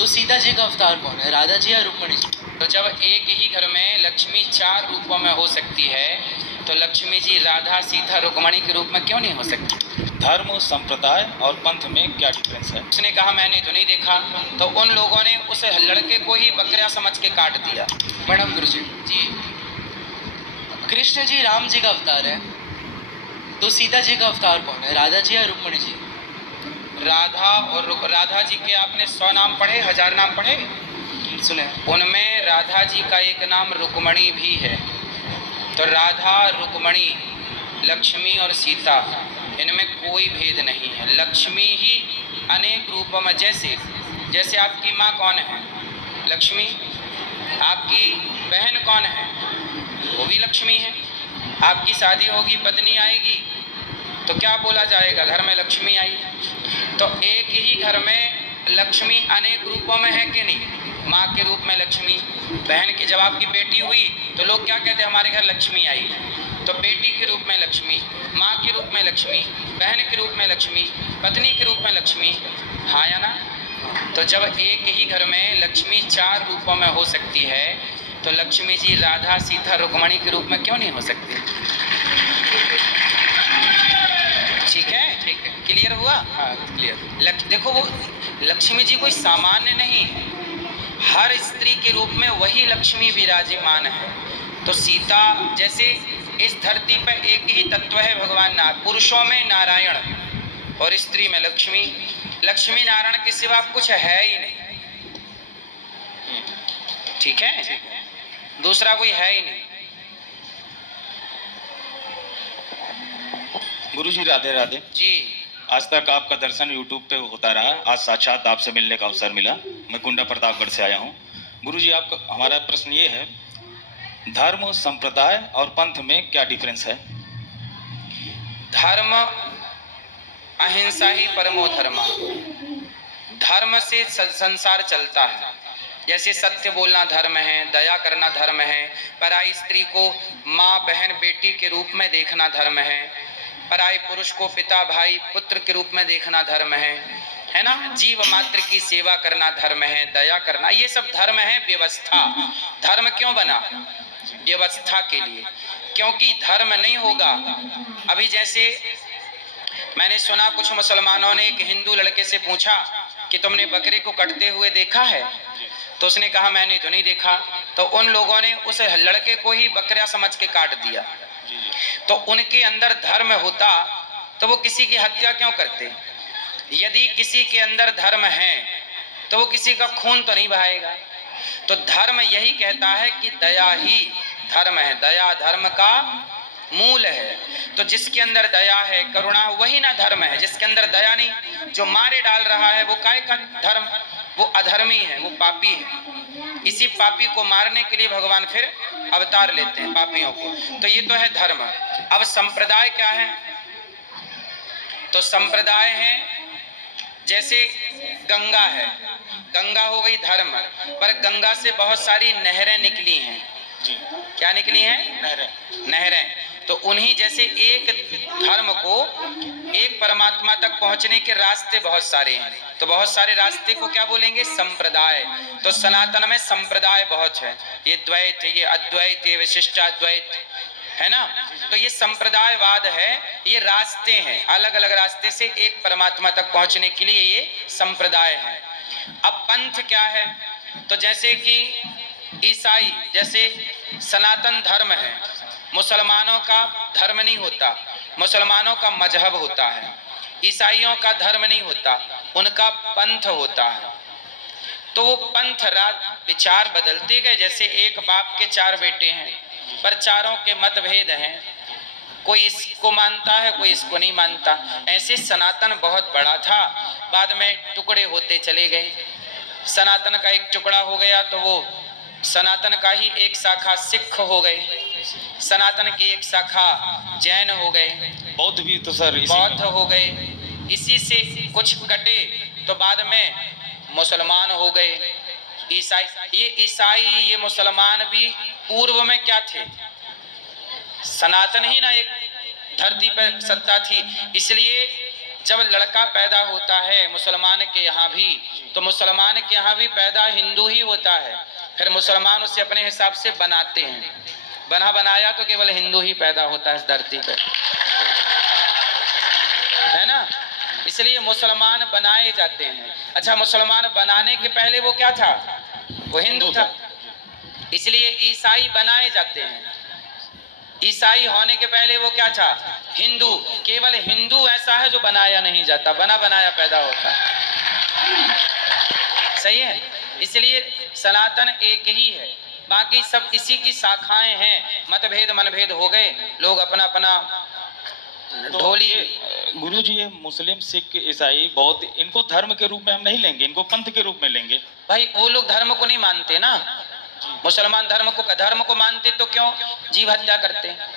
तो सीता जी का अवतार कौन है, राधा जी या रुक्मणी जी? तो जब एक ही घर में लक्ष्मी 4 रूपों में हो सकती है तो लक्ष्मी जी राधा सीता रुक्मणी के रूप में क्यों नहीं हो सकती? धर्म, संप्रदाय और पंथ में क्या डिफरेंस है? उसने कहा मैंने तो नहीं देखा, तो उन लोगों ने उस लड़के को ही बकरा समझ के काट दिया। मैडम गुरु जी, कृष्ण जी राम जी का अवतार है, तो सीता जी का अवतार कौन है, राधा जी या रुक्मणी जी? राधा और राधा जी के आपने 100 नाम पढ़े, 1000 नाम पढ़े? सुने। उनमें राधा जी का एक नाम रुक्मणी भी है। तो राधा, रुक्मणी, लक्ष्मी और सीता, इनमें कोई भेद नहीं है। लक्ष्मी ही अनेक रूपों में, जैसे आपकी माँ कौन है, लक्ष्मी। आपकी बहन कौन है, वो भी लक्ष्मी है। आपकी शादी होगी, पत्नी आएगी, तो क्या बोला जाएगा, घर में लक्ष्मी आई। तो एक ही घर में लक्ष्मी अनेक रूपों में है कि नहीं? माँ के रूप में लक्ष्मी, बहन की, जब आपकी बेटी हुई तो लोग क्या कहते हैं, हमारे घर लक्ष्मी आई। तो बेटी के रूप में लक्ष्मी, माँ के रूप में लक्ष्मी, बहन के रूप में लक्ष्मी, पत्नी के रूप में लक्ष्मी, हाँ या ना? तो जब एक ही घर में लक्ष्मी 4 रूपों में हो सकती है तो लक्ष्मी जी राधा सीता रुक्मणी के रूप में क्यों नहीं हो सकती? ठीक है, क्लियर हुआ? हाँ क्लियर। देखो, वो लक्ष्मी जी कोई सामान्य नहीं है, हर स्त्री के रूप में वही लक्ष्मी विराजमान है। तो सीता, जैसे इस धरती पर एक ही तत्व है भगवान पुरुषों में नारायण और स्त्री में लक्ष्मी। लक्ष्मी नारायण के सिवा कुछ है ही नहीं, ठीक है? दूसरा कोई है ही नहीं। गुरुजी राधे राधे जी, आज तक आपका दर्शन यूट्यूब पे होता रहा, आज साक्षात आपसे मिलने का अवसर मिला। मैं कुंडा प्रतापगढ़ से आया हूँ। गुरुजी, आपका हमारा प्रश्न ये है, धर्म, संप्रदाय और पंथ में क्या डिफरेंस है? धर्म अहिंसा ही परमो धर्म। धर्म से संसार चलता है। जैसे सत्य बोलना धर्म है, दया करना धर्म है, पराई स्त्री को माँ, बहन, बेटी के रूप में देखना धर्म है, पराई पुरुष को पिता, भाई, पुत्र के रूप में देखना धर्म है ना? जीव मात्र की सेवा करना धर्म है, दया करना, ये सब धर्म है। व्यवस्था, धर्म क्यों बना? व्यवस्था के लिए। क्योंकि धर्म नहीं होगा, अभी जैसे मैंने सुना कुछ मुसलमानों ने एक हिंदू लड़के से पूछा कि तुमने बकरे को कटते हुए देखा है? तो उसने कहा मैंने तो नहीं देखा। तो उन लोगों ने उस लड़के को ही बकरा समझ के काट दिया। तो उनके अंदर धर्म होता तो वो किसी की हत्या क्यों करते? यदि किसी के अंदर धर्म है तो वो किसी का खून तो नहीं बहाएगा। तो धर्म यही कहता है कि दया ही धर्म है, दया धर्म का मूल है। तो जिसके अंदर दया है, करुणा, वही ना धर्म है। जिसके अंदर दया नहीं, जो मारे डाल रहा है, वो काय का धर्म? वो अधर्मी है, वो पापी है। इसी पापी को मारने के लिए भगवान फिर अवतार लेते हैं पापियों को। तो ये तो है धर्म। अब संप्रदाय क्या है? तो संप्रदाय है, जैसे गंगा है, गंगा हो गई धर्म, पर गंगा से बहुत सारी नहरें निकली हैं। क्या निकली हैं? नहरें। तो उन्हीं जैसे एक धर्म को, एक परमात्मा तक पहुंचने के रास्ते बहुत सारे हैं। तो बहुत सारे रास्ते को क्या बोलेंगे? संप्रदाय। तो सनातन में संप्रदाय बहुत है, ये द्वैत, ये अद्वैत, ये विशिष्टाद्वैत, है ना? तो ये संप्रदायवाद है, ये रास्ते हैं, अलग अलग रास्ते से एक परमात्मा तक पहुंचने के लिए ये संप्रदाय है। अब पंथ क्या है? तो जैसे कि ईसाई, जैसे सनातन धर्म है, मुसलमानों का धर्म नहीं होता, मुसलमानों का मजहब होता है। ईसाइयों का धर्म नहीं होता, उनका पंथ होता है। तो वो पंथ विचार बदलते गए। जैसे एक बाप के 4 बेटे हैं, पर चारों के मतभेद हैं, कोई इसको मानता है, कोई इसको नहीं मानता। ऐसे सनातन बहुत बड़ा था, बाद में टुकड़े होते चले गए। सनातन का एक टुकड़ा हो गया तो वो सनातन का ही एक शाखा सिख हो गए, सनातन की एक शाखा जैन हो गए, बौद्ध भी तो सर बौद्ध हो गए। इसी से कुछ कटे तो बाद में मुसलमान हो गए, ईसाई। ये ईसाई, ये मुसलमान भी पूर्व में क्या थे? सनातन ही ना एक धरती पर सत्ता थी। इसलिए जब लड़का पैदा होता है मुसलमान के यहाँ भी, तो मुसलमान के यहाँ भी पैदा हिंदू ही होता है, फिर मुसलमान उसे अपने हिसाब से बनाते हैं। बनाया तो केवल हिंदू ही पैदा होता है इस धरती पे, है ना। इसलिए मुसलमान बनाए जाते हैं। अच्छा, मुसलमान बनाने के पहले वो क्या था? वो हिंदू था। इसलिए ईसाई बनाए जाते हैं। ईसाई होने के पहले वो क्या था? हिंदू। केवल हिंदू ऐसा है जो बनाया नहीं जाता, बना बनाया पैदा होता है। सही है। इसलिए सनातन एक ही है, बाकी सब इसी की शाखाएं हैं। मतभेद मनभेद हो गए, लोग अपना अपना ढोली। गुरु जी, ये मुस्लिम सिख ईसाई बौद्ध, इनको धर्म के रूप में हम नहीं लेंगे, इनको पंथ के रूप में लेंगे। भाई वो लोग धर्म को नहीं मानते ना। मुसलमान धर्म को मानते तो क्यों जीव हत्या करते हैं?